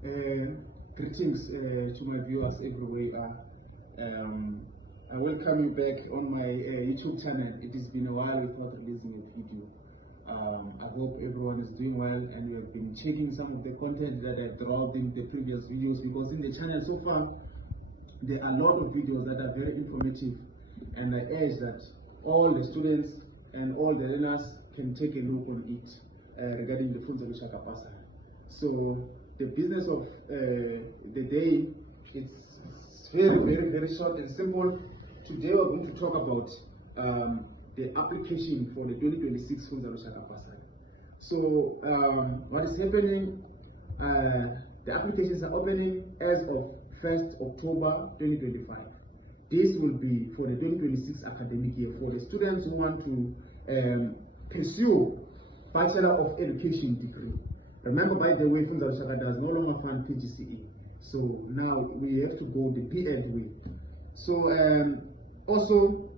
Greetings to my viewers everywhere you are. I welcome you back on my YouTube channel. It has been a while without releasing a video. I hope everyone is doing well and you have been checking some of the content that I dropped in the previous videos, because in the channel so far there are a lot of videos that are very informative, and I urge that all the students and all the learners can take a look on it regarding the Funza Lushaka Bursary. So the business of the day, it's very short and simple. Today we're going to talk about the application for the 2026 Funza Lushaka Bursary. So what is happening, the applications are opening as of 1st October 2025. This will be for the 2026 academic year for the students who want to pursue Bachelor of Education degree. Remember, by the way, Funza Lushaka does no longer fund PGCE. So now we have to go the B.Ed way. So also,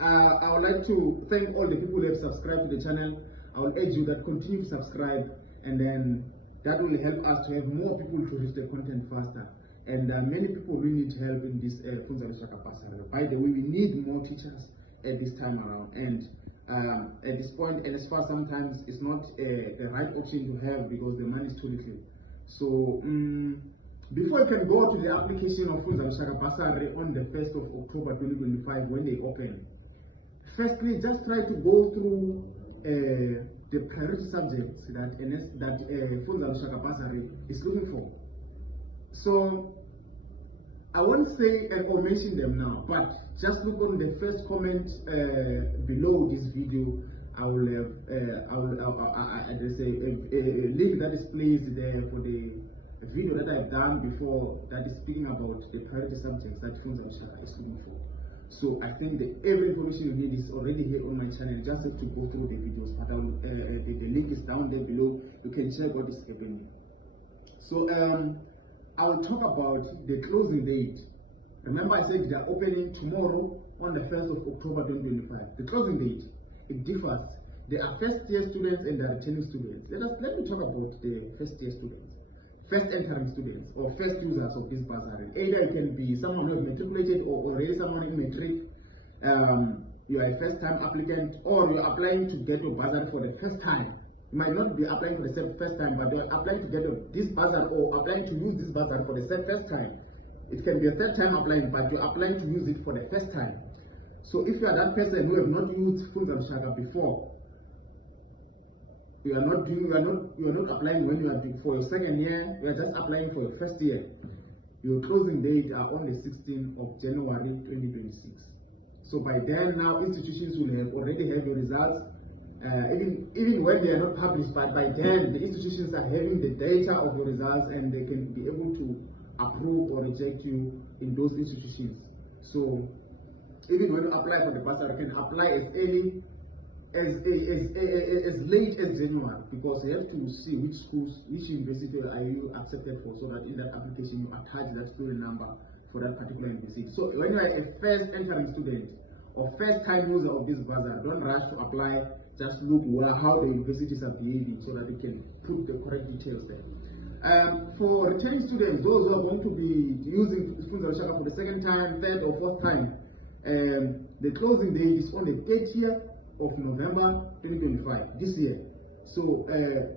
I would like to thank all the people who have subscribed to the channel. I will urge you that continue to subscribe, and then that will help us to have more people to reach the content faster. And many people will need help in this Funza Lushaka Bursary. By the way, we need more teachers at this time around. And at this point, and as far sometimes it's not the right option to have because the money is too little. So before you can go to the application of Funza Lushaka Bursary on the 1st of October 2025 when they open, firstly just try to go through the priority subjects that Funza Lushaka Bursary is looking for. So I won't say or mention them now, but just look on the first comment below this video. I will have a link that is placed there for the video that I've done before that is speaking about the priority subjects that Funza Lushaka is looking for. So I think that every information you need is already here on my channel. Just have to go through the videos, but the link is down there below. You can check what is happening. So I will talk about the closing date. Remember, I said they are opening tomorrow on the 1st of October 2025. The closing date, it differs. There are first year students and there are returning students. Let me talk about the first year students, first entering students, or first users of this bursary. Either it can be someone who has matriculated or already someone in matric. You are a first time applicant, or you are applying to get your bursary for the first time. You might not be applying for the first time, but you're applying to get this bursary or applying to use this bursary for the first time. It can be a third time applying, but you're applying to use it for the first time. So if you are that person who have not used Funza Lushaka before, you are not applying when you are for your second year, you are just applying for your first year. Your closing date are on the 16th of January 2026. So by then now institutions will have already have your results. Even when they are not published, but by then the institutions are having the data of your results and they can be able to approve or reject you in those institutions. So even when you apply for the bursary, you can apply as early as late as January, because you have to see which schools, which university are you accepted for, so that in that application you attach that student number for that particular university. So when you are a first entering student or first time user of this bursary, don't rush to apply. Just look how the universities are behaving so that you can put the correct details there. For returning students, those who are going to be using Funza Lushaka for the second time, third or fourth time, the closing date is on the 30th of November 2025, this year. So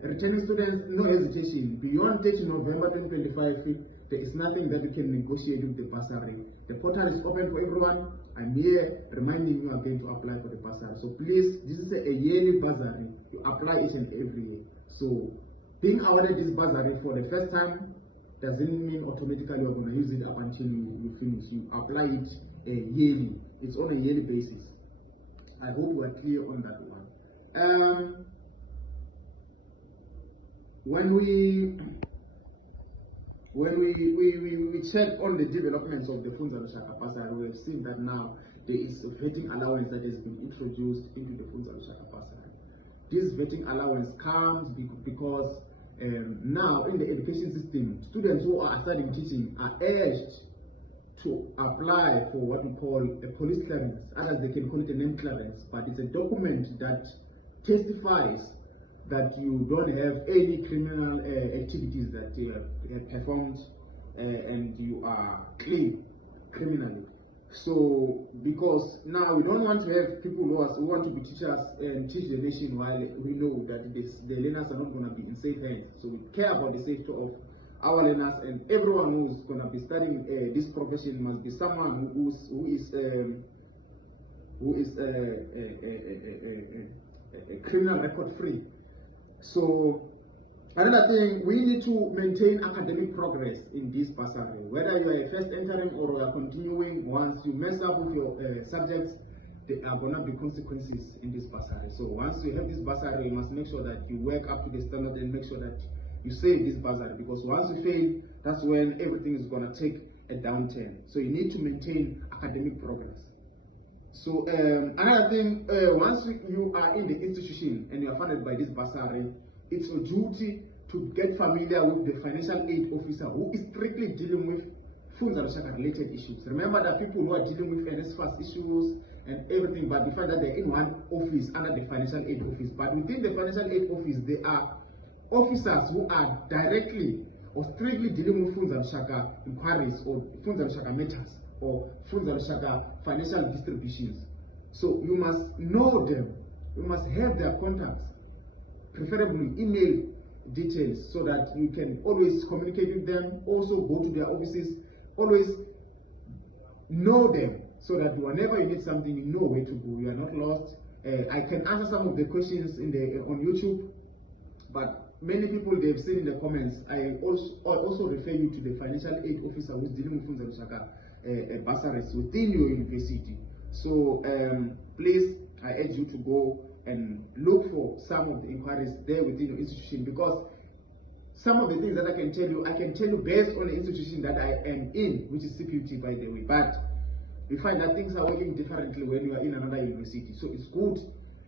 returning students, no hesitation. Beyond 30 November 2025, there is nothing that you can negotiate with the bursary. The portal is open for everyone. I'm here reminding you again to apply for the bursary. So please, this is a yearly bursary. You apply each and every year. So being awarded this bursary for the first time doesn't mean automatically you're going to use it up until you finish. You apply it yearly. It's on a yearly basis. I hope you are clear on that one. When we check on the developments of the Funza Lushaka Bursary, we have seen that now there is a vetting allowance that has been introduced into the Funza Lushaka Bursary. This vetting allowance comes because now in the education system, students who are studying teaching are urged to apply for what we call a police clearance. Others they can call it a name clearance, but it's a document that testifies that you don't have any criminal activities that you have performed, and you are clean criminally. So, because now we don't want to have people who want to be teachers and teach the nation, while we know that the learners are not going to be in safe hands. So we care about the safety of our learners, and everyone who's going to be studying this profession must be someone who is criminal record free. So another thing, we need to maintain academic progress in this bursary. Whether you are first entering or you are continuing, once you mess up with your subjects, there are going to be consequences in this bursary. So once you have this bursary, you must make sure that you work up to the standard and make sure that you save this bursary, because once you fail, that's when everything is going to take a downturn. So you need to maintain academic progress. So another thing, once you are in the institution and you are funded by this bursary, it's your duty to get familiar with the financial aid officer who is strictly dealing with Funza Lushaka related issues. Remember that people who are dealing with NSFAS issues and everything, but we find that they're in one office under the financial aid office. But within the financial aid office, there are officers who are directly or strictly dealing with Funza Lushaka inquiries or Funza Lushaka matters or Funza Lushaka financial distributions. So you must know them, you must have their contacts, preferably email details, so that you can always communicate with them. Also go to their offices, always know them, so that whenever you need something, you know where to go, you are not lost. I can answer some of the questions on YouTube, but many people, they've seen in the comments. I also refer you to the financial aid officer who's dealing with Funza Lushaka bursaries within your university. So please, I urge you to go and look for some of the inquiries there within your institution, because some of the things that I can tell you based on the institution that I am in, which is CPUT, by the way. But we find that things are working differently when you are in another university. So it's good,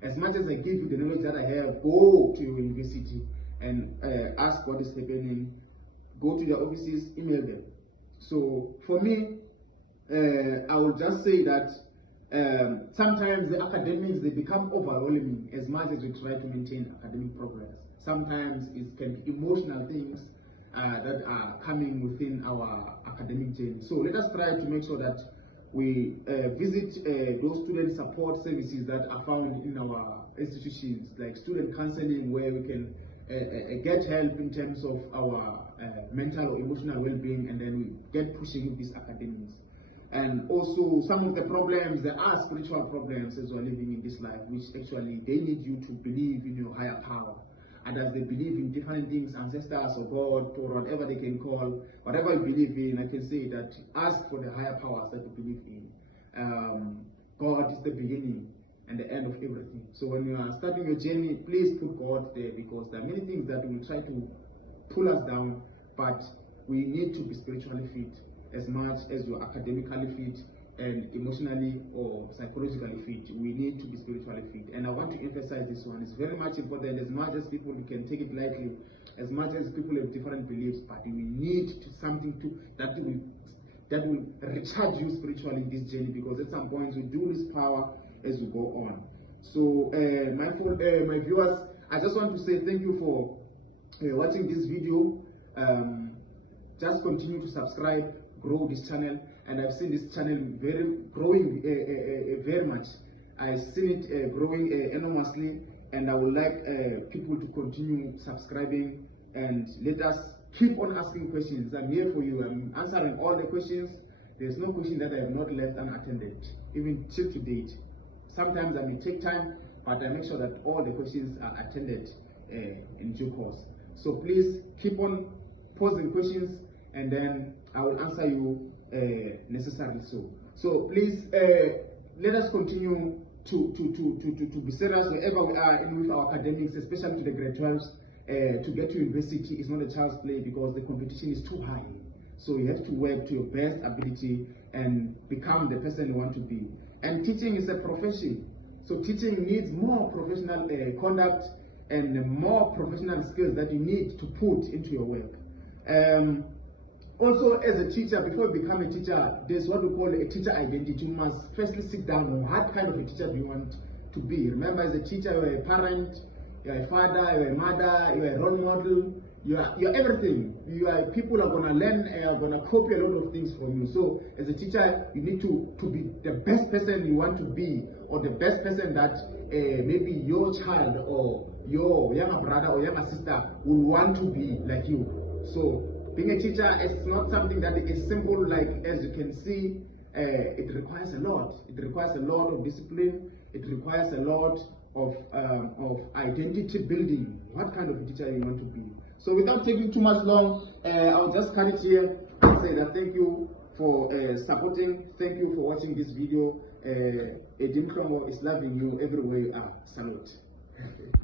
as much as I give you the knowledge that I have, go to your university and ask what is happening. Go to their offices, email them. So for me, I will just say that sometimes the academics, they become overwhelming as much as we try to maintain academic progress. Sometimes it can be emotional things that are coming within our academic journey. So let us try to make sure that we visit those student support services that are found in our institutions, like student counseling, where we can get help in terms of our mental or emotional well-being, and then we get pushing with these academics. And also some of the problems, there are spiritual problems as we're living in this life, which actually they need you to believe in your higher power. And as they believe in different things, ancestors or God or whatever they can call, whatever you believe in, I can say that ask for the higher powers that you believe in. God is the beginning and the end of everything. So when you are starting your journey, please put God there, because there are many things that will try to pull us down, but we need to be spiritually fit as much as you are academically fit and emotionally or psychologically fit. We need to be spiritually fit. And I want to emphasize this one. It's very much important. As much as people can take it lightly, as much as people have different beliefs, but we need to something that will recharge you spiritually in this journey, because at some point we do lose power as we go on. So my viewers, I just want to say thank you for watching this video. Just continue to subscribe, grow this channel, and I've seen this channel growing very much. I've seen it growing enormously, and I would like people to continue subscribing, and let us keep on asking questions. I'm here for you. I'm answering all the questions. There's no question that I have not left unattended, even till to date. Sometimes I may take time, but I make sure that all the questions are attended in due course. So please keep on posing questions, and then I will answer you necessarily so. So please let us continue to be serious wherever we are in with our academics, especially to the grade 12s. To get to university is not a child's play, because the competition is too high. So you have to work to your best ability and become the person you want to be. And teaching is a profession. So teaching needs more professional conduct and more professional skills that you need to put into your work. Also, as a teacher, before you become a teacher, there's what we call a teacher identity. You must firstly sit down on what kind of a teacher do you want to be. Remember, as a teacher, you're a parent, You're a father, you're a mother, you're a role model, you're everything. People are gonna learn, are gonna copy a lot of things from you. So as a teacher, you need to be the best person you want to be, or the best person that maybe your child or your younger brother or younger sister will want to be like you. So being a teacher is not something that is simple. Like as you can see, it requires a lot. It requires a lot of discipline. It requires a lot of identity building. What kind of teacher you want to be? So without taking too much long, I'll just cut it here and say that thank you for supporting. Thank you for watching this video. Edin Kromo is loving you everywhere you are. Salute.